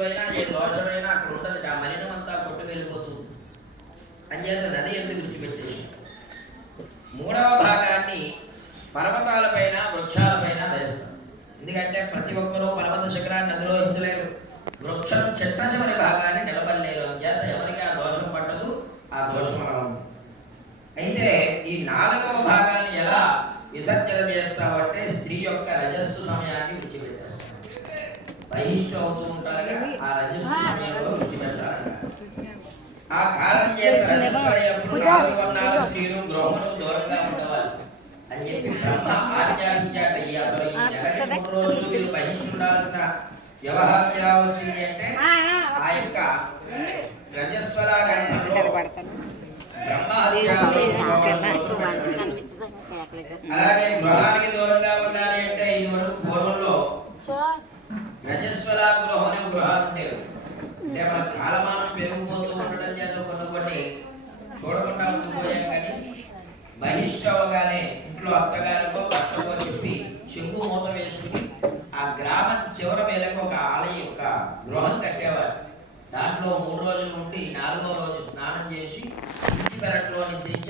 వస్తువైనా ఏ దోషమైనా అక్కడ ఉండదు, ఆ మలినమంతా కొట్టు వెళ్ళిపోతుంది. అంచేత నది ఎందుకు విడిచిపెట్టేసి. మూడవ భాగాన్ని పర్వతాలపైన వృక్షాలపైన వేస్తారు. ఎందుకంటే ప్రతి ఒక్కరూ పర్వత శిఖరాన్ని అధిరోహించలేరు, వృక్షం చెట్ట చివరి భాగాన్ని నిలబడలేరు. అంచేత ఎవరికి ఆ దోషం పట్టదు, ఆ దోషం అలా ఉంది. అయితే ఈ నాలుగవ భాగాన్ని ఎలా విసర్జన చేస్తామంటే స్త్రీ యొక్క రజస్సు సమయాన్ని విడిచిపెట్టేస్తాం. బహిష్టు అవుతూ ఉంటారుగా, ఆ రజస్సు సమయంలో విడిచిపెట్టాలి. ఆ కారణం చేత రజస్సు అయినప్పుడు 4 వర్ణాల స్త్రీలు గృహమును దూరంగా ఉండవాలి అని చెప్పి బ్రహ్మ ఆజ్ఞాపించాట. ఈ అసలు ఈ నెలకి 3 రోజులు వీళ్ళు బహిష్టుండాల్సిన వ్యవహారం ఎలా వచ్చింది అంటే ఆ యొక్క రజస్వల గర్భంలో బ్రహ్మ అలాగే గృహానికి దూరంగా ఉండాలి అంటే ఇదివరకు పూర్వంలో రజస్వల గృహం అనే గృహాలు ఉండేవి. అంటే మన కాలమానం పెరిగిపోతూ ఉండడం చేత కొన్ని చూడకుండా ఉండిపోయాం. కానీ బహిష్ట అవగానే ఇంట్లో అత్తగారితో భర్తతో చెప్పి చెంగు మూత వేసుకుని ఆ గ్రామం చివర మేరకు ఒక ఆలయం, ఒక గృహం కట్టేవారు. దాంట్లో 3 రోజులు ఉండి 4వ రోజు స్నానం చేసి ఇంటి పెరట్లో నిద్రించి